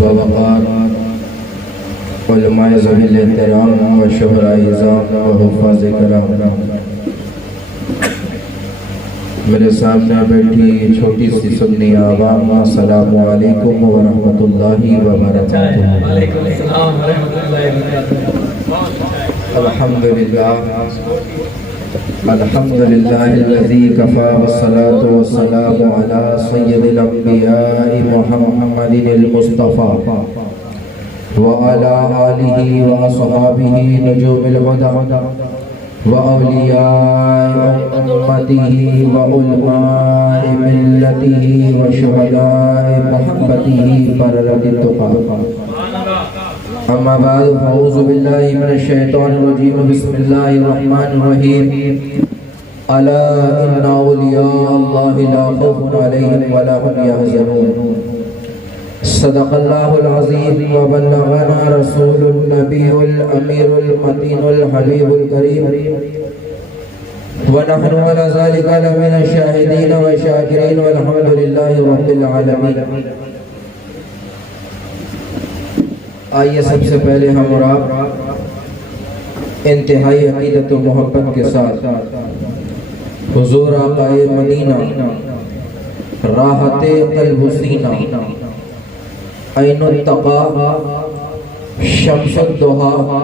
ووقار علماء ذوی الاحترام و شہداء اعظام و حفاظ کرام، میرے سامنے بیٹھی چھوٹی سی سنی عوام، السلام علیکم ورحمۃ اللہ وبرکاتہ۔ الحمدللہ الذی کفا والصلاة والسلام علی سید الانبیاء محمد المصطفیٰ وعلی آلہ واصحابہ نجوم الہدی وأولياء أمته وعلماء ملته وشهداء محبته بررة التقى، أما بعد فأعوذ بالله من الشيطان الرجيم، بسم الله الرحمن الرحيم، ألا إن أولياء الله لا خوف عليهم ولا هم يحزنون، صدق الله العظيم وبلغنا رسول النبي الأمير المتين الحبيب الكريم، ونحن على ذلك لمن الشاهدين والشاكرين والحمد لله رب العالمين۔ آئیے سب سے پہلے ہم اور آپ انتہائی عقیدت و محبت کے ساتھ حضور آقا مدینہ، راحت قلب و سینہ، عین التقا، شمس الضحا،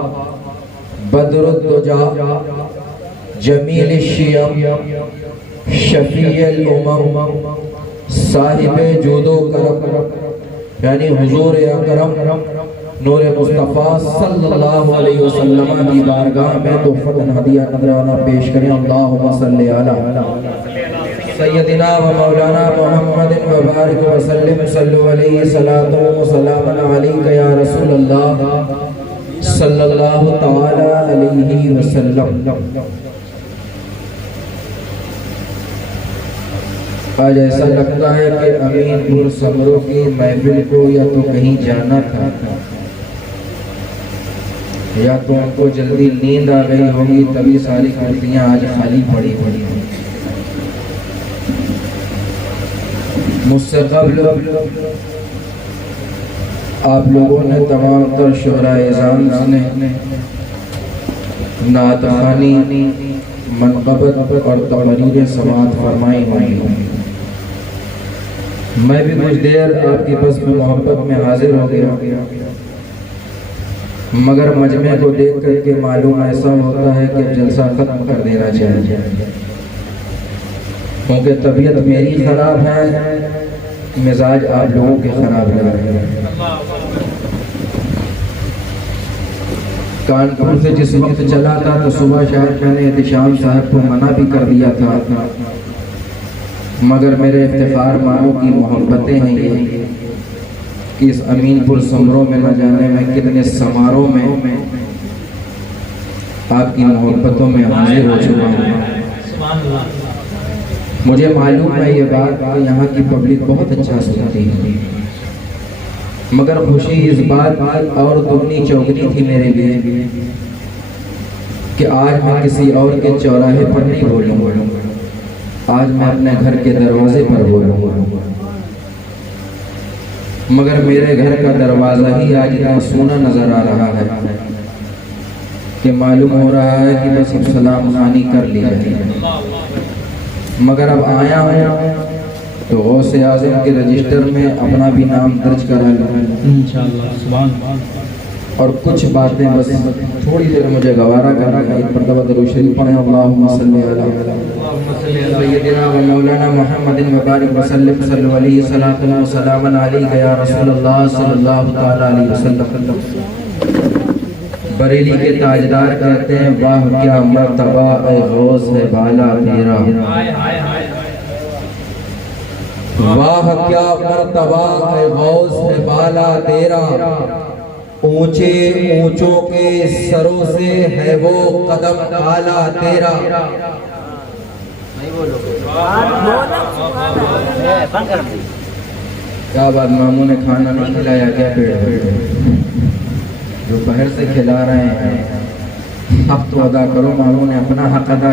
بدر الدجا، جمیل الشیم، شفیع الامم، صاحب جود و کرم، یعنی حضور اکرم نور مصطفیٰ صلی اللہ علیہ وسلم کی بارگاہ میں تحفۃ ہدیہ نذرانہ پیش کریں۔ اللہم صلی علی سیدنا و مولانا محمد و بارک وسلم، صلو علیہ صلاۃ و سلام علیک یا رسول اللہ صلی اللہ تعالی علیہ وسلم۔ آج ایسا لگتا ہے کہ امین پور سمروں کی محفل کو یا تو کہیں جانا تھا یا تو ان کو جلدی نیند آ گئی ہوگی، تبھی ساری کرسیاں آج خالی پڑی ہیں۔ مجھ سے قبل آپ لوگوں نے تمام تر شعراء اعظام نے نعت خوانی، منقبت اور تقریر سماعت فرمائی ہوئی۔ میں بھی کچھ دیر آپ کی بس میں محبت میں حاضر ہو گیا، مگر مجمع کو دیکھ کر کے معلوم ایسا ہوتا ہے کہ جلسہ ختم کر دینا چاہیے، کیونکہ طبیعت میری خراب ہے، مزاج آپ لوگوں کے خراب لگ رہے ہیں۔ کانپور سے جس وقت چلا تھا تو صبح شاید میں نے احتشام صاحب کو منع بھی کر دیا تھا، مگر میرے افتخار مانو کی محبتیں ہیں یہ کہ اس امین پور سمروں میں نہ جانے میں کتنے سماروں میں آپ کی محبتوں میں حاضر ہو چکا ہوں۔ مجھے معلوم ہے یہ بات کہ یہاں کی پبلک بہت اچھا سنتی ہے، مگر خوشی اس بات اور دگنی چوگنی تھی میرے لیے کہ آج میں کسی اور کے چوراہے پر نہیں بولوں گا، آج میں اپنے گھر کے دروازے پر بولوں گا، مگر میرے گھر کا دروازہ ہی آج اتنا سونا نظر آ رہا ہے کہ معلوم ہو رہا ہے کہ بس اب سلام خوانی کر لی جائے، مگر اب آیا ہوں تو غوث اعظم کے رجسٹر میں اپنا بھی نام درج کرا لوں، اور کچھ باتیں بس تھوڑی دیر مجھے گوارا کرنا ہے۔ ایک مرتبہ درود شریف پڑھیں، اللہم صلی علی سیدنا و مولانا محمد و بارک وسلم، صلو علیہ صلاۃ و سلام علیک یا رسول اللہ صلی اللہ تعالی علیہ وسلم۔ بریلی کے تاجدار کہتے ہیں، واہ کیا مرتبہ اے غوث بالا تیرا، واہ کیا مرتبہ اے غوث بالا تیرا، اونچے اونچوں کے سروں سے ہے وہ قدم اعلیٰ تیرا۔ کیا بات، ماموں نے کھانا نہیں کھلایا کیا؟ پیٹ جو باہر سے کھلا رہے ہیں حق تو ادا کرو، ماموں نے اپنا حق ادا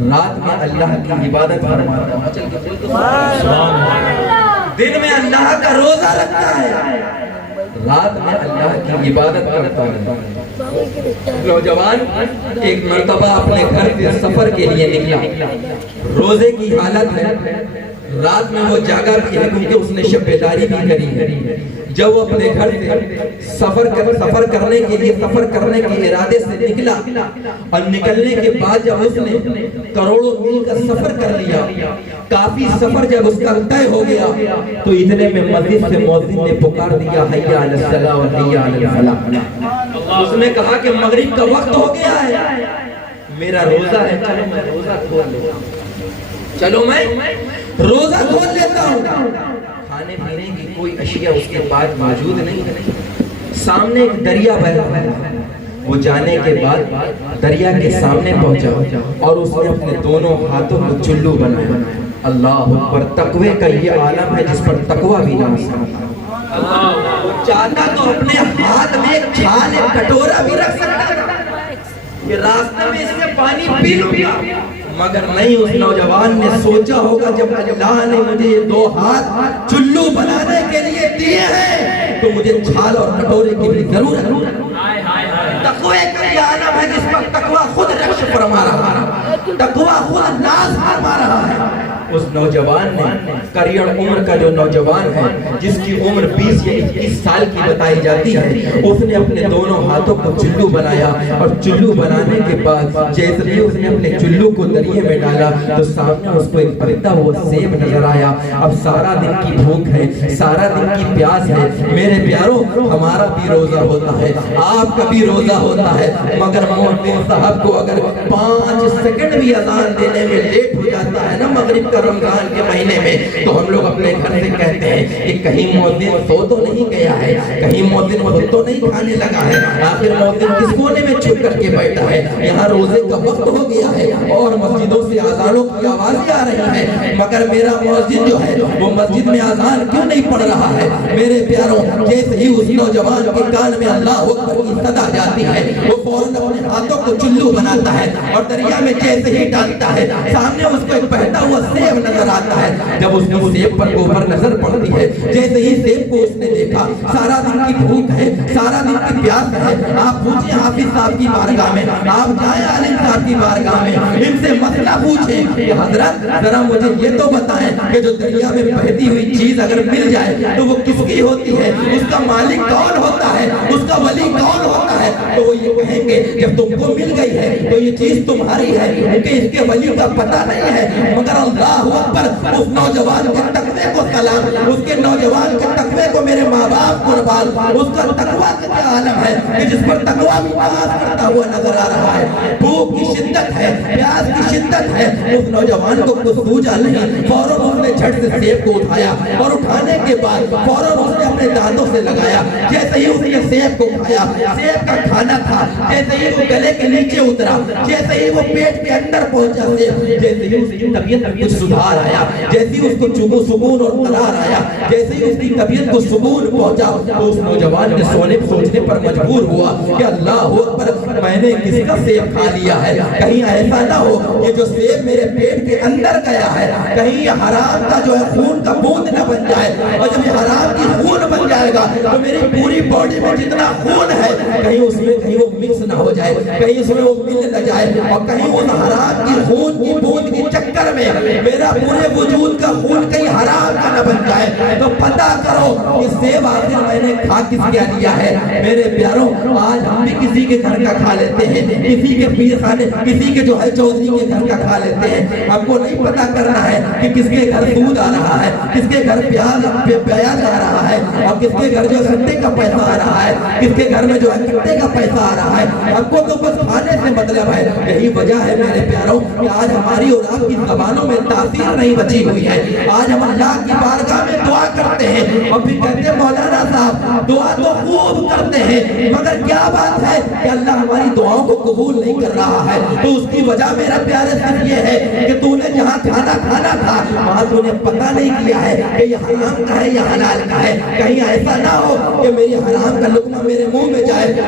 رات میں اللہ کی عبادت فرماتا ہے، سبحان اللہ دن میں اللہ کا روزہ رکھتا ہے، رات میں اللہ کی عبادت کرتا ہے۔ نوجوان ایک مرتبہ اپنے گھر سے سفر کے لیے نکلا، روزے کی حالت ہے، رات میں وہ جاگا بھی ہے کیونکہ اس نے شب بیداری بھی کری ہے۔ جب وہ اپنے گھر سے سفر کرنے کے ارادے سے نکلا اور نکلنے کے بعد جب اس نے کروڑوں میل کا سفر کر لیا، کافی سفر جب اس کا طے ہو گیا تو اتنے میں مسجد سے مؤذن نے پکار دیا حیا علی الصلاۃ و حیا علی الفلاح۔ اس نے کہا کہ مغرب کا وقت ہو گیا ہے، میرا روزہ ہے، چلو میں روزہ کھول لیتا ہوں، چلو میں روزہ کھول لیتا ہوں۔ کھانے پینے کی کوئی اشیاء اس کے پاس موجود نہیں ہے، سامنے ایک دریا بہہ رہا ہے، وہ جانے کے بعد دریا کے سامنے پہنچا اور اس نے اپنے دونوں ہاتھوں کو چلو بنایا۔ اللہ اکبر، تقوی کا یہ عالم ہے جس پر تقوی بھی نہ سکتا۔ وہ چاہتا تو اپنے ہاتھ میں ایک چھال ایک کٹورا بھی رکھ سکتا کہ راستے میں اس سے پانی پی لوں گا، مگر نہیں، اس نوجوان نے سوچا ہوگا جب اللہ نے مجھے یہ دو ہاتھ چلو بنانے کے لیے دیے ہیں تو مجھے چھال اور کٹورے کی بھی ضرورت ہے۔ تقوی کا یہ عالم ہے جس پر تقوی خود رکش فرما رہا ہے، تقوی خود ناز فرما رہا ہے۔ اس نوجوان نے کریڑ عمر کا جو نوجوان ہے جس کی عمر 20 یا 21 سال کی بتائی جاتی ہے، اس نے اپنے دونوں ہاتھوں کو چلو بنایا اور چلو بنانے کے بعد جیسے ہی اس نے اپنے چلو کو دریے میں ڈالا تو سامنے اس کو ایک پھلتا ہوا سیب نظر آیا۔ اب سارا دن کی بھوک ہے، سارا دن کی پیاس ہے، میرے پیاروں ہمارا بھی روزہ ہوتا ہے، آپ کا بھی روزہ ہوتا ہے، مگر مؤذن صاحب کو اگر 5 سیکنڈ بھی اذان دینے میں لیٹ ہو جاتا ہے نا مغرب کا رمضان کے مہینے میں، تو ہم لوگ اپنے گھر سے کہتے ہیں کہ کہیں مؤذن سو تو نہیں گیا ہے، کہیں مؤذن خود تو نہیں کھانے لگا ہے، آخر مؤذن کس کونے میں چھپ کر کے بیٹھا ہے، یہاں روزے کا وقت ہو گیا ہے اور مسجدوں سے اذانوں کی آوازیں آ رہی ہیں، مگر میرا مؤذن جو ہے وہ مسجد میں اذان کیوں نہیں پڑھ رہا ہے؟ میرے پیاروں، جیسے ہی اس نوجوان کے کان میں اللہ اکبر کی صدا جاتی ہے، وہ فوراً اپنے ہاتھوں کو چلو بناتا ہے اور دریا میں جیسے ہی ڈالتا ہے سامنے اس کو ایک بہتا ہوا سیب نظر آتا ہے۔ جب اس نے سیب پر اوپر نظر پڑتی ہے، جیسے ہی سیب کو اس نے دیکھا، سارا دن کی بھوک ہے، سارا دن کی پیاس ہے، آپ پوچھیں حافظ صاحب کی بارگاہ میں، آپ جائیں عالم صاحب کی بارگاہ میں، ان سے مسئلہ پوچھیں کہ حضرت ذرا مجھے یہ تو بتائیں کہ جو دریا میں بہتی ہوئی چیز اگر مل جائے تو وہ کس کی ہوتی ہے، اس کا مالک کون ہوتا ہے، اس کا ولی کون ہوتا ہے؟ تو وہ یہ کہیں گے جب تم کو مل گئی ہے تو یہ چیز تمہاری ہے، کیونکہ اس کے ولی کا پتہ نہیں ہے۔ مگر اللہ اکبر، اس نوجوان کے تقوی کو سلام، اس کے نوجوان کے تقوی کو میرے ماں باپ قربان، اس کا تقوی کا عالم ہے کہ جس پر تقوی بھی نماز پڑھتا ہوا نظر آ رہا ہے۔ بھوک کی شدت ہے، پیاس کی شدت ہے، اس نوجوان کو کچھ سوجا نہیں، فوراً اس نے جھٹ سے سیب کو اٹھایا اور اٹھانے کے بعد فوراً اس نے اپنے دانتوں سے لگایا، جیسے ہی اس نے سیب کو کھایا، سیب کا کھانا تھا، جیسے ہی وہ گلے کے نیچے اترا، جیسے ہی وہ پیٹ کے اندر پہنچا سیب، جیسے ہی اس کی طبیعت میں کچھ سدھار آیا، جیسے ہی اس کو سکون اور قرار آیا، جیسے ہی اس کی طبیعت کو سکون پہنچا تو اس نوجوان نے سوچنے پر مجبور ہوا کہ اللہ اکبر، میں نے کس کا سیب کھا لیا ہے؟ کہیں ایسا نہ ہو یہ جو سیب میرے پیٹ کے اندر گیا ہے کہیں یہ حرام کا جو ہے خون کا بوند نہ بن جائے، اور جب یہ حرام کی خون بن جائے گا تو میری پوری باڈی میں جتنا خون ہے کہیں اس میں کہیں وہ مکس نہ ہو جائے، کہیں اس میں وہ مل نہ جائے، اور کہیں اس حرام کی خون کی بوند کے چکر میں میرا پورے وجود کا خون کہیں حرام کا نہ بن جائے۔ تو پتہ کرو یہ سیب آخر میں نے کھا کس کیا لیا ہے؟ میرے پیاروں، آج ہم بھی کسی کے گھر کا کھا لیتے ہیں، کسی کے پیر خانے، کسی کے جو ہے چودھری کے گھر کا کھا لیتے ہیں۔ ہم کو نہیں پتہ کرنا ہے کہ کس کے گھر سود آ رہا ہے، کس کے گھر پیاز آ رہا ہے، اور کس کے گھر جو کٹے کا پیسہ آ رہا ہے، کس کے گھر میں جو ہے کٹے کا پیسہ آ رہا ہے۔ ہم کو تو بس کھانے سے مطلب ہے۔ یہی وجہ ہے میرے پیاروں کہ آج ہماری اور آپ کی زبانوں میں تاثیر نہیں بچی ہوئی ہے۔ آج ہم اللہ کی بارگاہ میں دعا کرتے ہیں اور پھر کہتے ہیں مولانا صاحب دعا تو خوب کرتے ہیں، مگر کیا بات ہے کہ اللہ ہماری دعاؤں کو قبول نہیں کر رہا ہے؟ تو اس کی وجہ میرا پیارے صرف یہ ہے کہ تو نے جہاں کھانا کھانا تھا وہاں تو نے پتہ نہیں کیا ہے کہ یہ حرام کا ہے یا حلال کا ہے۔ کہیں ایسا نہ ہو کہ میری حرام کا لقمہ میرے منہ میں جائے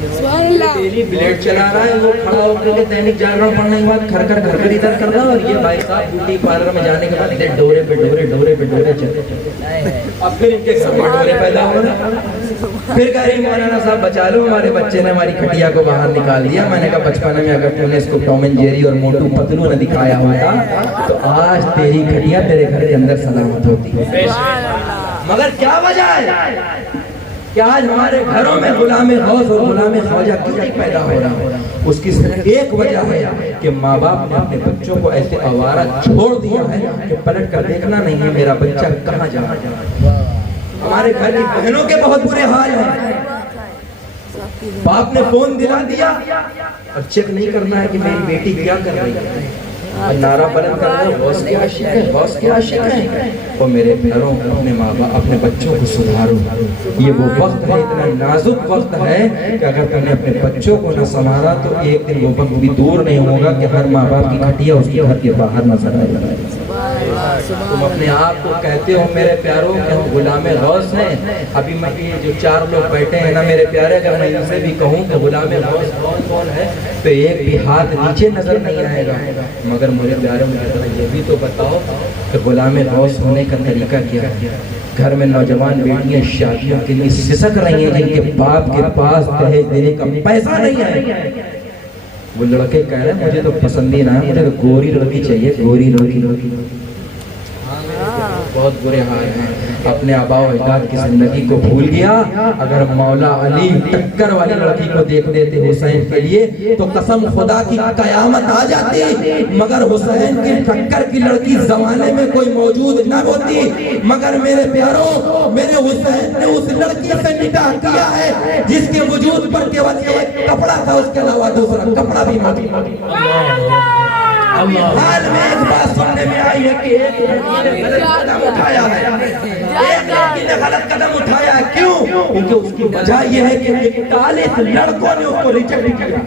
ڈیلی بلیڈ چلا رہا ہے، وہ کھڑا ہو کر کے دینک جاگرن پڑھنے کے بعد گھر گھر ادھر کر رہا ہے، اور یہ بھائی صاحب بیوٹی پارلر میں جانے کے بعد ادھر ڈورے پہ ڈورے چلتے، اب پھر ان کے گھر میں ڈورے پیدا ہو رہے ہیں۔ پھر کہہ رہی مولانا صاحب بچا لو، ہمارے بچے نے ہماری کھٹیا کو باہر نکال دیا۔ میں نے کہا بچپن میں اگر تم نے اس کو ٹام اینڈ جیری اور موٹو پتلو نہ دکھایا ہوتا تو آج تیری کھٹیا تیرے گھر کے اندر سلامت ہوتی ہے۔ مگر کیا وجہ ہے کہ آج ہمارے گھروں میں غلام غوث اور غلام خواجہ کیوں نہیں پیدا ہو رہا؟ اس کی صرف ایک وجہ ہے کہ ماں باپ نے اپنے بچوں کو ایسے آوارہ چھوڑ دیا ہے کہ پلٹ کر دیکھنا نہیں ہے میرا بچہ کہاں جا رہا ہے۔ ہمارے گھر کی بہنوں کے بہت برے حال ہیں، باپ نے فون دلا دیا اور چیک نہیں کرنا ہے کہ میری بیٹی کیا کر رہی ہے، اور نعرہ بلند کر رہے ہیں غوث کے عاشق ہے، غوث کے عاشق ہیں۔ اور میرے پیاروں اپنے ماں باپ اپنے بچوں کو سدھارو، یہ وہ وقت ہے، اتنا نازک وقت ہے کہ اگر تم نے اپنے بچوں کو نہ سنبھالا تو ایک دن وہ وقت بھی دور نہیں ہوگا کہ ہر ماں باپ کی کھٹیا اس کے گھر کے باہر نظر آئے گا۔ تم اپنے آپ کو کہتے ہو میرے پیاروں کہ ہم غلام غوث ہیں، ابھی میں یہ جو چار لوگ بیٹھے ہیں نا میرے پیارے، اگر میں ان سے بھی کہوں کہ غلام غوث کون کون ہے تو ایک بھی ہاتھ نیچے نظر نہیں آئے گا۔ مگر مجھے پیاروں یہ بھی تو بتاؤ کہ غلام غوث ہونے کا طریقہ کیا ہے؟ گھر میں نوجوان بیٹیاں شادیوں کے لیے سسک رہی ہیں جن کے باپ کے پاس دہیج دینے کا پیسہ نہیں ہے، وہ لڑکے کہہ رہے ہیں مجھے تو پسند ہی نہ ہے، مجھے تو گوری لڑکی چاہیے، گوری لڑکی۔ بہت برے حال ہیں، اپنے آبا و اجداد کی زندگی کو بھول گیا۔ اگر مولا علی ٹکر والی لڑکی کو دیکھ دیتے حسین کے لیے تو قسم خدا کی قیامت آ جاتی، مگر حسین کی ٹکر کی لڑکی زمانے میں کوئی موجود نہ ہوتی۔ مگر میرے پیاروں، میرے حسین نے اس لڑکی سے نکاح کیا ہے جس کے وجود پر کیول ایک کپڑا تھا، اس کے علاوہ دوسرا کپڑا بھی نہ تھا۔ حال میں ایک بات سننے میں آئی ہے کہ ایک لڑکی نے غلط قدم اٹھایا ہے، ایک لڑکی نے غلط قدم اٹھایا ہے۔ کیوں؟ کیونکہ اس کی وجہ یہ ہے کہ 41 لڑکوں نے اس کو ریجیکٹ کیا،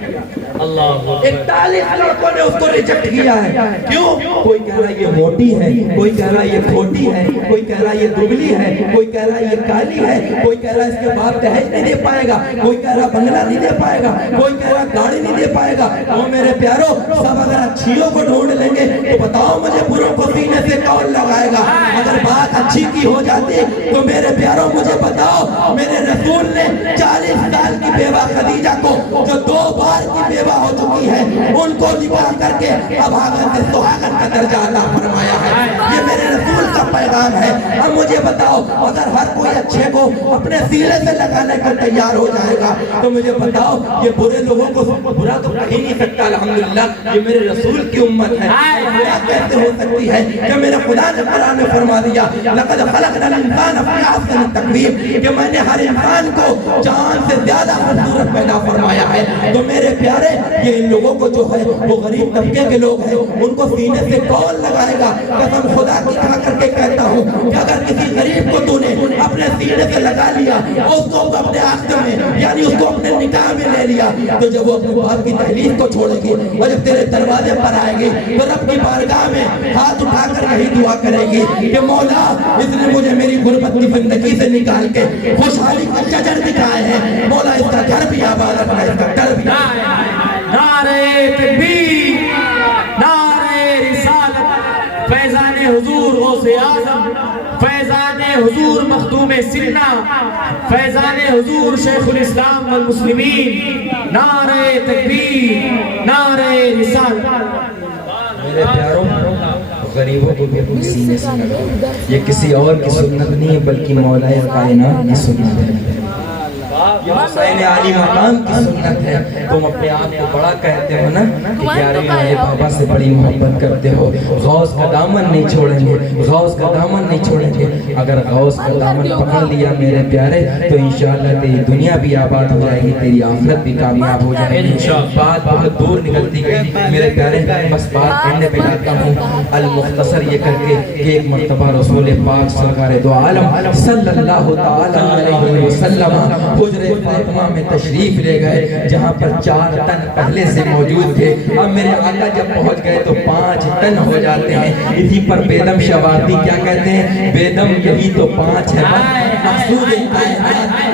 41 لڑکوں نے اس کو ریجیکٹ کیا ہے۔ کیوں؟ کوئی کہہ رہا ہے یہ موٹی ہے، کوئی کہہ رہا ہے یہ کھوٹی ہے، کوئی کہہ رہا ہے یہ دبلی ہے، کوئی کہہ رہا ہے یہ کالی ہے، کوئی کہہ رہا ہے اس کے باپ دہیج نہیں دے پائے گا، کوئی کہہ رہا بنگلہ نہیں دے پائے گا، کوئی کہہ رہا گاڑی نہیں دے پائے گا۔ وہ میرے پیاروں سب اگر اچھیوں کو ڈھونڈ لیں گے تو بتاؤ مجھے بروں کو سینے سے کون لگائے گا؟ اگر بات اچھی کی ہو جاتی تو میرے پیاروں مجھے بتاؤ، میرے رسول نے 40 سال کی بیوہ خدیجہ کو جو 2 بار کی بیوہ ہو چکی ہے ان کو نکاح کر کے اب آگن سے سہاگن کا درجہ عطا فرمایا ہے۔ یہ میرے رسول کا پیغام ہے۔ اب مجھے بتاؤ اگر ہر کوئی اچھے کو اپنے سینے سے لگانے کو تیار ہو جائے گا تو مجھے بتاؤ یہ برے لوگوں کو برا تو کہہ نہیں سکتا۔ الحمدللہ یہ میرے رسول کی امت ہے، برا کیسے ہو سکتی ہے کہ میرے خدا نے قرآن میں فرما دیا لقد خلقنا الانسان فی احسن تقویم، کہ میں نے ہر انسان کو جان سے زیادہ خوبصورت پیدا فرمایا ہے۔ تو میرے پیارے یہ ان لوگوں کو جو ہے وہ غریب طبقے کے لوگ ہیں ان کو سینے سے کون لگائے گا؟ قسم خدا کی کھا کر کے کہتا ہوں کہ اگر کسی غریب کو تو نے اپنے سینے سے لگا لیا اور اس کو اپنے عقد میں یعنی اس کو اپنے نکاح میں لے لیا تو جب وہ اپنے باپ کی دہلیز کو چھوڑے گی اور جب تیرے دروازے پر آئے گی تو رب کی بارگاہ میں ہاتھ اٹھا کر یہی دعا کرے گی کہ مولا اس نے مجھے میری غربت کی زندگی سے نکال کے خوشحالی کا شجر دکھائے ہیں، مولا اس کا گھر بھی آباد رکھنا، اس کا گھر بھی۔ نعرہ تکبیر، نعرہ رسالت، فیضان حضور غوث اعظم، فیضان حضور مخدوم سنہ، فیضان حضور شیخ الاسلام والمسلمین، نعرہ تکبیر، نعرہ رسالت۔ میرے پیاروں غریبوں کو بھی اپنے سینے سے لگاؤ، یہ کسی اور کی سنت نہیں ہے بلکہ مولا کائنات کی سنت ہے، یہ حسین علی مقام کی سنت ہے۔ تم اپنے آپ کو بڑا کہتے ہو نا کہ پیارے میرے بابا سے بڑی محبت کرتے ہو، غوث کا دامن نہیں چھوڑیں گے، غوث کا دامن نہیں چھوڑیں گے۔ اگر غوث کا دامن پکڑ لیا میرے پیارے تو انشاءاللہ تیری دنیا بھی آباد ہو جائے گی، تیری آخرت بھی کامیاب ہو جائے گی۔ بات بہت دور نکلتی گئی میرے پیارے، بس بات کرنے پہ لاتا ہوں المختصر یہ کر کے کہ ایک مرتبہ رسول پاک سرکار دو عالم صلی اللہ تعالی علیہ وسلم حجرہ فاطمہ میں تشریف لے گئے جہاں پر 4 تن پہلے سے موجود تھے۔ اب میرے آقا جب پہنچ گئے تو 5 تن ہو جاتے ہیں، اسی پر بیدم شواردی کیا کہتے ہیں؟ بیدم یہی تو 5 ہے، مقصود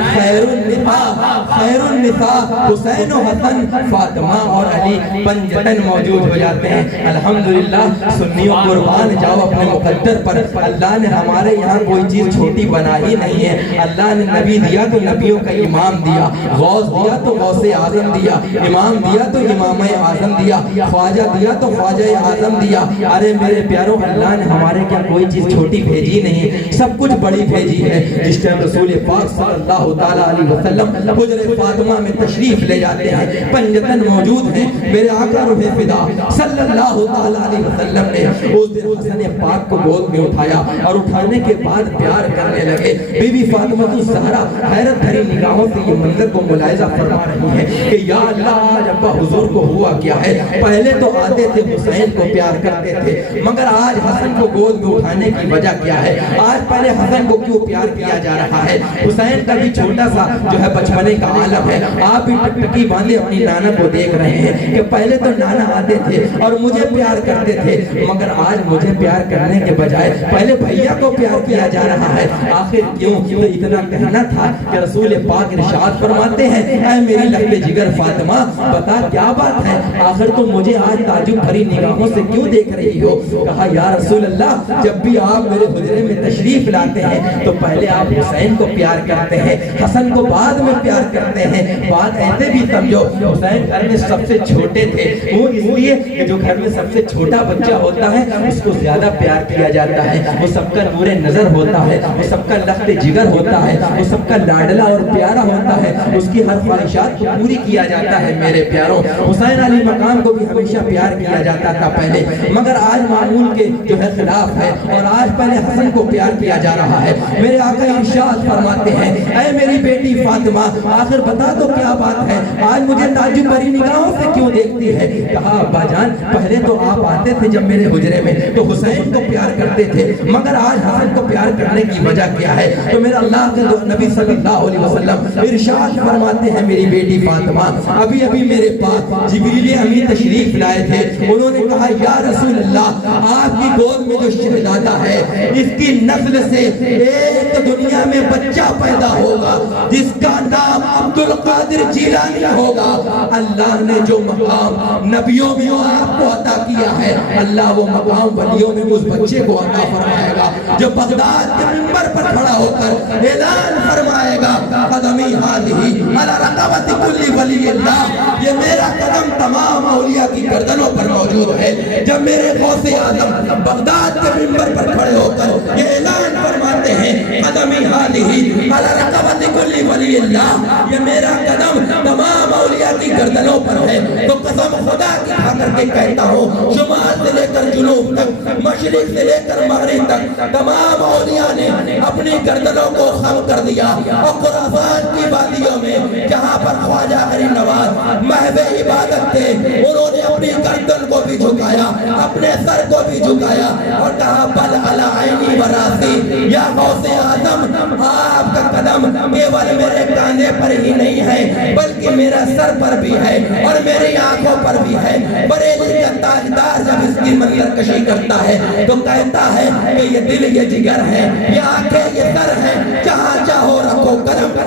خیر النساء حسین و حسن فاطمہ اور علی پنجتن موجود ہو جاتے ہیں۔ الحمدللہ سنیوں قربان جاؤ اپنے مقدر پر، اللہ نے ہمارے یہاں کوئی چیز چھوٹی بنا ہی نہیں ہے۔ اللہ نے نبی دیا تو نبیوں کا امام دیا، غوث دیا تو غوث اعظم دیا، امام دیا تو امام اعظم دیا، خواجہ دیا تو خواجہ اعظم دیا۔ ارے میرے پیاروں، اللہ نے ہمارے کیا کوئی چیز چھوٹی بھیجی نہیں، سب کچھ بڑی بھیجی ہے۔ جس ٹائم رسول پاک صلی اللہ تعالیٰ علیہ وسلم حجر فاطمہ میں تشریف لے جاتے ہیں، پنجتن موجود ہیں، میرے آقا روح فدا صلی اللہ تعالیٰ علیہ وسلم نے اس دن حسن پاک کو گود میں اٹھایا اور اٹھانے کے بعد پیار کرنے لگے۔ بی بی فاطمہ الزہرا حیرت بھری نگاہوں سے یہ منظر کو ملاحظہ فرما رہی ہے کہ یا اللہ آج ابا حضور کو ہوا کیا ہے، پہلے تو آتے تھے حسین کو پیار کرتے تھے، مگر آج حسن کو گود میں اٹھانے کی وجہ کیا ہے؟ آج پہلے حسن کو کیوں پیار کیا جا رہا ہے؟ حسین کا بھی چھوٹا سا جو ہے بچپنے کا عالم ہے، آپ بھی ٹکٹکی باندھے اپنی نانا کو دیکھ رہے ہیں کہ پہلے تو نانا آتے تھے اور مجھے پیار کرتے تھے، مگر آج مجھے پیار کرنے کے بجائے پہلے بھیا کو پیار کیا جا رہا ہے۔ آخر کیوں؟ تو اتنا کہنا تھا کہ رسول پاک ارشاد فرماتے ہیں، اے میری لخت جگر فاطمہ بتا کیا بات ہے، آخر تو مجھے آج تعجب بھری نگاہوں سے کیوں دیکھ رہی ہو؟ کہا یا رسول اللہ، جب بھی آپ میرے حجرے میں تشریف لاتے ہیں تو پہلے آپ حسین کو پیار کرتے ہیں، حسن کو بعد میں پیار کرتے ہیں۔ بات ایسے بھی سمجھو، حسین گھر میں سب سے چھوٹے تھے، وہ اس لیے کہ جو گھر میں سب سے چھوٹا بچہ ہوتا ہے اس کو زیادہ پیار کیا جاتا ہے، وہ سب کا نور نظر ہوتا ہے، وہ سب کا لخت جگر ہوتا ہے، وہ سب کا لاڈلا اور پیارا ہوتا ہے، اس کی ہر خواہشات کو پوری کیا جاتا ہے۔ میرے پیاروں، حسین علی مقام کو بھی ہمیشہ پیار کیا جاتا تھا پہلے، مگر آج معمول کے جو ہے خلاف ہے اور آج پہلے حسن کو پیار کیا جا رہا ہے۔ میرے آقا ارشاد فرماتے ہیں، اے میری بیٹی فاطمہ آخر بتا تو کیا بات ہے، آج مجھے تعجب بھری نگاہوں سے کیوں دیکھتی ہے؟ کہا ابا جان، پہلے تو آپ آتے تھے جب میرے حجرے میں تو حسین کو پیار کرتے تھے، مگر آج حسن کو پیار کرنے کی وجہ کیا ہے؟ تو میرا اللہ کے نبی صلی اللہ علیہ وسلم ارشاد فرماتے ہیں، میری بیٹی فاطمہ ابھی ابھی میرے پاس جبریل امین تشریف لائے تھے، انہوں نے کہا یا رسول اللہ، آپ کی گود میں جو شہزادہ ہے اس کی نسل سے ایک دنیا میں بچہ پیدا ہوگا جس کا نام عبدالقادر جیلانی ہوگا۔ اللہ نے جو مقام نبیوں میں آپ کو عطا کیا ہے، اللہ وہ مقام ولیوں میں اس بچے کو عطا فرمائے گا، جو بغداد کے منبر پر کھڑا ہو کر اعلان فرمائے گا، قدمی ہادی علی رقبت کل ولی اللہ، یہ میرا قدم تمام اولیاء کی گردنوں پر موجود ہے۔ جب میرے غوث اعظم بغداد کے منبر پر کھڑے ہو کر یہ اعلان فرماتے ہیں، قدمی ہادی علی رقبت کل ولی اللہ، یہ میرا قدم تمام اولیاء کی گردنوں پر ہے، تو قسم خدا کی کھا کر کے کہتا ہوں، شمال سے لے کر جنوب تک، مشرق سے لے کر مغرب تک تمام اولیاء نے اپنی گردنوں کو خم کر دیا، اور خراسان کی وادیوں میں جہاں پر خواجہ غریب نواز محو عبادت تھے، انہوں نے اپنی گردن کو بھی جھکایا، اپنے سر کو بھی جھکایا اور کہا بل علی عینی و راسی، یا غوث اعظم آپ کا قدم کیول میرے کاندھے پر ہی نہیں ہے بلکہ میرا سر پر بھی ہے اور میری آنکھوں پر بھی ہے۔ بریلی کا تاجدار جب اس کی منظر کشی کرتا ہے تو کہتا ہے کہ یہ دل یہ جگر ہے، یہ آنکھیں یہ سر ہے، جہاں چاہو رکھو قدم،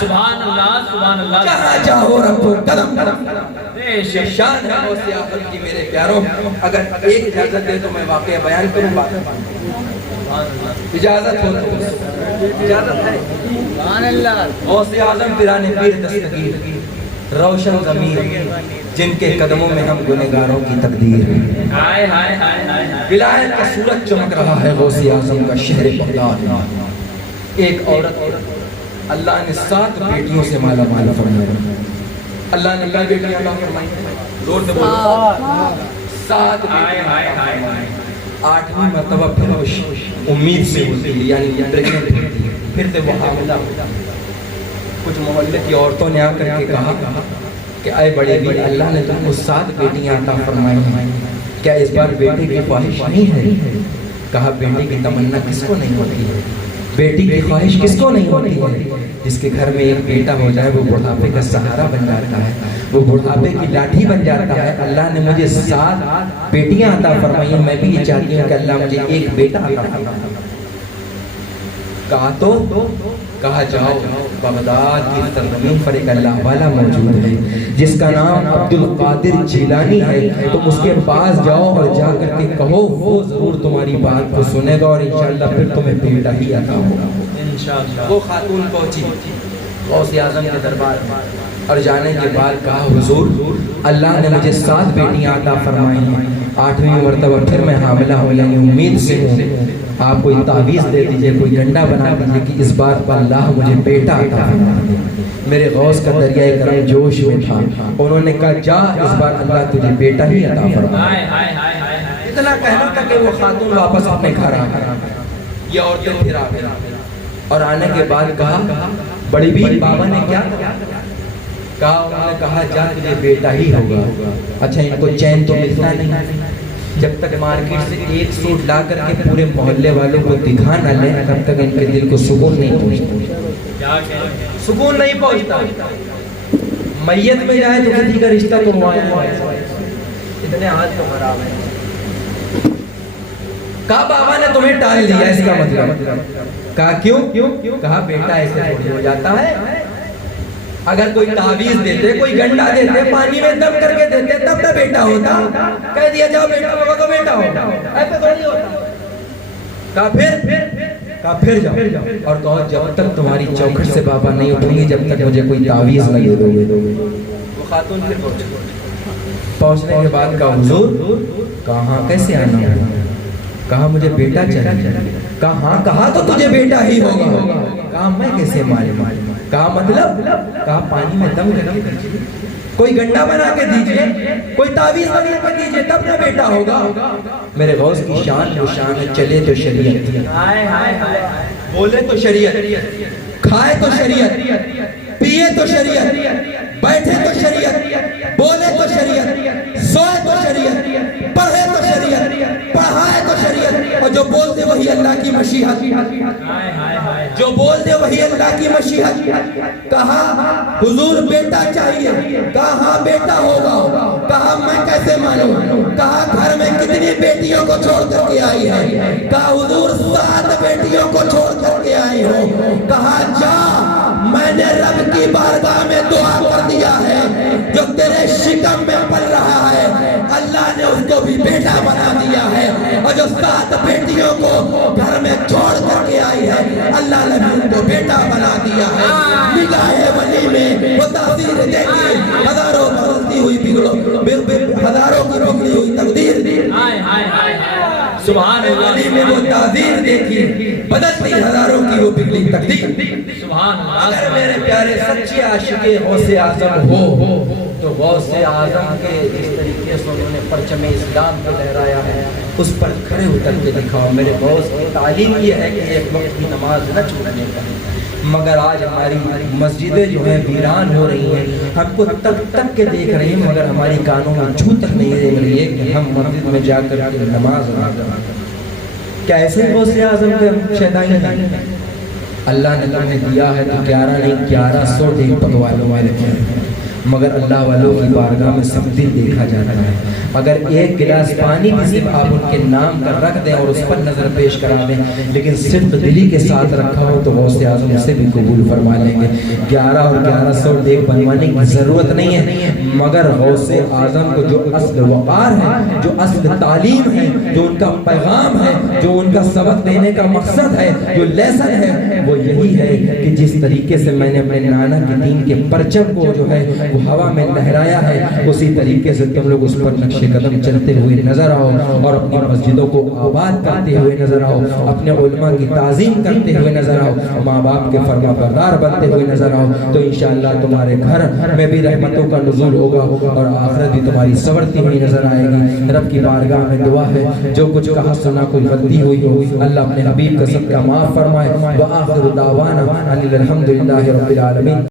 سبحان اللہ سبحان اللہ، جہاں چاہو رکھو قدم۔ یہ شان ہے غوث اعظم کی میرے پیاروں۔ اگر ایک اجازت دے تو میں واقعہ بیان کروں، بات اجازت ہو تو اجازت ہے؟ سبحان اللہ۔ غوث اعظم پیران پیر دستگیر، روشن ضمیر، جن کے قدموں میں ہم گنہگاروں کی تقدیر، ولایت کا سورج چمک رہا ہے غوث اعظم کا شہر بغداد۔ ایک عورت اللہ نے 7 بیٹیوں سے مالا مال فرمایا، اللہ نے کئی بیٹیاں عطا فرمائی، زور سے بولو، 7 بیٹیاں، 8ویں مرتبہ پھر امید سے ہوتی ہے، یعنی پریگننٹ ہوتی ہے، پھر سے وہ حاملہ ہوتا ہے۔ کچھ محلے کی عورتوں نے آ کر کے کہا کہ اے بڑے بھی، اللہ نے تم کو 7 بیٹیاں عطا فرمائی ہیں، کیا اس بار بیٹے کی خواہش نہیں ہے؟ کہا بیٹے کی تمنا کس کو نہیں ہوتی ہے، بیٹی کی خواہش کس کو نہیں ہوتی ہے؟ جس کے گھر میں ایک بیٹا ہو جائے وہ بڑھاپے کا سہارا بن جاتا ہے، وہ بڑھاپے کی لاٹھی بن جاتا ہے۔ اللہ نے مجھے 7 بیٹیاں عطا فرمائی ہیں، میں بھی یہ چاہتی ہوں کہ اللہ مجھے ایک بیٹا عطا فرمائے۔ کہا تو کہا جاؤ بغداد کی سرزمین پر ایک اللہ والا موجود ہے جس کا نام عبد القادر جیلانی ہے، تم اس کے پاس جاؤ اور جا کر کے کہو، وہ ضرور تمہاری بات کو سنے گا اور انشاءاللہ پھر تمہیں بیٹا ہی عطا ہوگا۔ انشاءاللہ وہ خاتون پہنچی غوث اعظم کے دربار میں اور جانے کے بعد کہا حضور اللہ نے مجھے 7 بیٹیاں عطا فرمائی ہیں، 8ویں مرتبہ پھر میں حاملہ ہوں، یعنی امید سے ہوں، آپ کوئی تعویذ دے دیجئے، کوئی گنڈا بنا دیجئے کہ اس بار پر اللہ مجھے بیٹا عطا فرمائے۔ میرے غوث کا دریائے کرم جوش میں تھا، انہوں نے کہا جا اس بار اللہ تجھے بیٹا ہی عطا فرمائے۔ اتنا کہنا تھا کہ وہ خاتون واپس اپنے گھر آ گئی، یہ عورتیں پھر آ گئی اور آنے کے بعد کہا بڑی بھی بابا نے کیا کہا؟ انہوں نے کہا جا تجھے بیٹا ہی ہوگا۔ اچھا ان کو چین تو ملتا نہیں، جب تک مارکیٹ سے ایک سوٹ لا کر کے پورے محلے والوں کو دکھا نہ لیں تب تک ان کے دل کو سکون نہیں پہنچتا، سکون نہیں پہنچتا۔ میت میں جائے تو کسی کا رشتہ تو ہوا ہے، اتنے حال تو خراب ہے۔ کہا بابا نے تمہیں ٹال دیا، اس کا مطلب کہا کیوں؟ کہا بیٹا ایسے تھوڑی ہو جاتا ہے، اگر کوئی تعویذ دیتے، کوئی گنڈا دیتے، پانی میں دم کر کے دیتے تب نہ بیٹا ہوتا، کہہ دیا جاؤ بیٹا ہوگا تو بیٹا ہوگا، ایسے تھوڑی ہوتا۔ کہا پھر جاؤ اور کہو جب تک تمہاری چوکھٹ سے بابا نہیں اٹھیں گے جب تک مجھے کوئی تعویذ نہ دے دو گے۔ وہ خاتون پھر پہنچنے کے بعد کہا حضور کہاں کیسے آنا ہوگا؟ کہا مجھے بیٹا چاہیے۔ کہا ہاں کہا تو تجھے بیٹا ہی ہوگا۔ کہا میں کیسے معلوم؟ کہا مطلب؟ کہا پانی میں دم کر کے دیجئے، کوئی گنڈا بنا کے دیجئے، کوئی تعویذ بنا کے دیجئے تب نہ بیٹا ہوگا۔ میرے غوث کی شان وہ شان ہے، چلے تو شریعت، بولے تو شریعت، کھائے تو شریعت، پیے تو شریعت، بیٹھے تو شریعت، بولے تو شریعت، سوئے تو شریعت، پڑھے تو شریعت، پڑھائے تو شریعت، اور جو بول دے وہی اللہ کی مشیت، جو بول دے وہی اللہ کی مشیت۔ کہا حضور بیٹا چاہیے، کہا ہاں بیٹا ہوگا۔ کہا میں کیسے معلوم؟ کہا گھر میں کتنی بیٹیوں کو چھوڑ کر کے آئی ہے؟ کہا حضور 7 بیٹیوں کو چھوڑ کر کے آئی ہو۔ کہا جا میں نے رب کی بارگاہ میں دعا کر دیا ہے، جو تیرے شکم میں پل رہا ہے اللہ نے اس کو بھی بیٹا بنا دیا ہے، اور جو 7 بیٹیوں کو گھر میں چھوڑ کر کے آئی ہے اللہ نے بھی ان کو بیٹا بنا دیا ہے۔ نگاہ ولی میں وہ تاثیر دیکھی، ہزاروں بدلتی ہوئی ہزاروں کی بگڑی ہوئی تقدیر، سبحان اللہ، ولی میں وہ تاثیر دیکھی، بدلتی ہزاروں کی وہ بگڑی تقدیر۔ سبحان اللہ۔ اگر میرے پیارے سچے عاشق غوث اعظم ہو تو غوث اعظم کے جس طریقے سے انہوں نے پرچم اسلام کو لہرایا ہے اس پر کھڑے اتر کے دکھاؤ۔ میرے غوث کی تعلیم یہ ہے کہ ایک وقت کی نماز نہ چھوڑنے کا، مگر آج ہماری مسجدیں جو ہیں ویران ہو رہی ہیں، ہم کو تک کے دیکھ رہی ہیں مگر ہماری کانوں میں چھو تک نہیں دیکھ رہی ہے کہ ہم مسجد میں جا کر کے نماز ادا کریں۔ کیا ایسے غوث اعظم کے شیدائی ہیں؟ اللہ نے تمہیں دیا ہے تو 11 نہیں 1100 دیکھ پکوا لو میرے پیارے، مگر اللہ والوں کی بارگاہ میں سب دل دیکھا جاتا ہے۔ اگر ایک گلاس پانی بھی صرف آپ ان کے نام کا رکھ دیں اور اس پر نظر پیش کرا دیں لیکن صرف دلی کے ساتھ رکھا ہو تو غوث اعظم اسے بھی قبول فرما لیں گے۔ 11 اور 1100 دیکھ بنوانے کی ضرورت نہیں ہے، مگر غوث اعظم کو جو اصل وقار ہے، جو اصل تعلیم ہے، جو ان کا پیغام ہے، جو ان کا سبق دینے کا مقصد ہے، جو لیسن ہے، وہ یہی ہے کہ جس طریقے سے میں نے اپنے نانا کے دین کے پرچم کو جو ہے وہ ہوا میں لہرایا ہے اسی طریقے سے تم لوگ اس پر نقش قدم چلتے ہوئے نظر آؤ اور اپنی مسجدوں کو آباد کرتے ہوئے نظر آؤ، اپنے علماء کی تعظیم کرتے ہوئے نظر آؤ، ماں باپ کے فرما بردار بنتے ہوئے نظر آؤ، تو انشاءاللہ تمہارے گھر میں بھی رحمتوں کا نزول ہوگا اور آخرت بھی تمہاری سنورتی ہوئی نظر آئے گی۔ رب کی بارگاہ میں دعا ہے جو کچھ کہا سنا کوئی غلطی ہوئی ہو اللہ اپنے حبیب کا صدقہ معاف فرمائے۔ وآخر دعوانا ان الحمدللہ رب العالمین۔